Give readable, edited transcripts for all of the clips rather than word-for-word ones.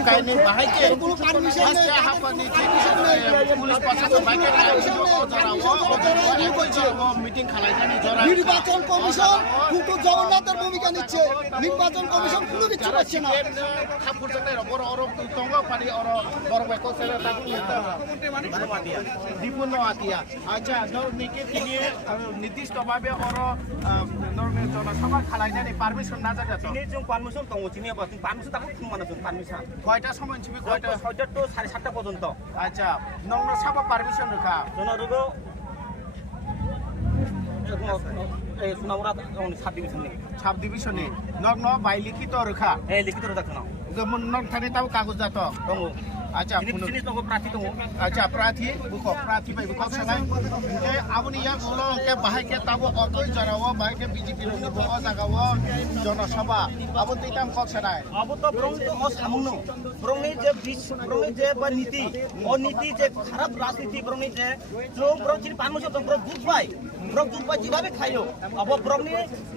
Kaini bahaya pasca hapani pulis প্রশাসন বাইকে meeting খালাইজানি জরা নির্বাচন কমিশন কিন্তু জগন্নাথের ভূমিকা নিচ্ছে নির্বাচন কমিশন কোনো কিছু করছে না খাপুর জাতে বড় বড় তঙ্গ পানি অর বড় বাইক সেরা তাকু দিপুন আতিয়া আচ্ছা নিকে তিনি নির্দিষ্টভাবে অর নরমে জনসভা খালাইজানি পারমিশন না জায়গা তিনি जों পারমিশন দङ চিনি পারমিশন তাকু খুমানা जों পারমিশন কয়টা সময় ছিবি কয়টা 6টা to 7:30 পর্যন্ত আচ্ছা নংনো সাবা পারমিশন রেখা জনরগো এই সুনামুরা সাব ডিভিশনে নগ্ন বাই লিখিত রেখা এই লিখিত রাখছ না গমন নং থানে তাও কাগজ জাত দङ আচ্ছা চিনি দङ প্রার্থী দङ আচ্ছা প্রার্থী বুক প্রার্থী বাই বুক সবাই যে আপনি ইয়া গুলো কে বাহাই কে তাবো অতই জরাও বাহাই কে বিজেপি রনি বহ জাগাও জনসভা আবো তৈতাম কক সরাই আবো তো ব্রং তো সামুনো ব্রংনি যে ব্রংনি যে বা নীতি ও নীতি যে খারাপ রাজনীতি ব্রংনি যে जों ব্রং চিনি পারমিশন দङ ব্রং বুঝবাই ব্রং বুঝবাই যেভাবে খাইও আবো ব্রংনি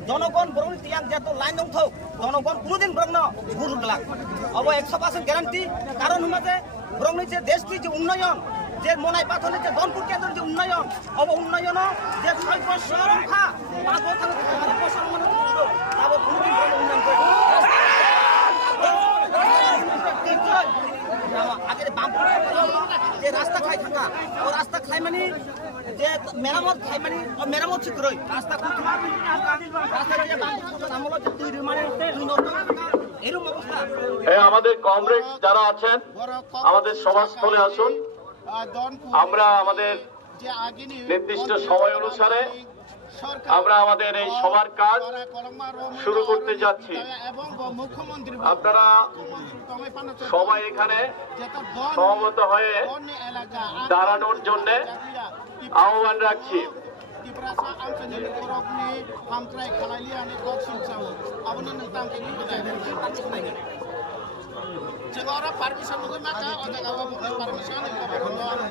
জনগণ ব্রংনি তিয়াং যেত লাইন দং থক জনগণ কোনদিন ব্রং ন গুরুগলা আবো 100% গ্যারান্টি কারণ হমাজে ব্রংনি যে দেশটি যে উন্নয়ন যে মনাই পাথলে যে দনপুর কেন্দ্র যে উন্নয়ন অব উন্নয়ন যে 6 বছর সংখ্যা 5 বছর ভারত বছর মানে আবো কোনদিন উন্নয়ন করে আগের বামপুর যে রাস্তা খাই থাকা ও রাস্তা খাই মানে যে মেরামত খাই মানে মেরামত চিত্রই রাস্তা খুব রাস্তা যে বামপুর আমল যে দুই মানে দুই নষ্ট এরকম অবস্থা আমাদের কমরেড যারা আছেন আমাদের সভাস্থলে আসুন আমরা আমাদের নির্দিষ্ট সময় অনুসারে আমরা আমাদের এই সবার কাজ শুরু করতে যাচ্ছি আপনারা সবাই এখানে সমবেত হয়ে দাঁড়ানোর জন্য আহ্বান রাখছি Cegora permission mo maka o tagawa mo permission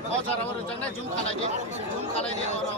ko jara ro jang na zoom khalai de oro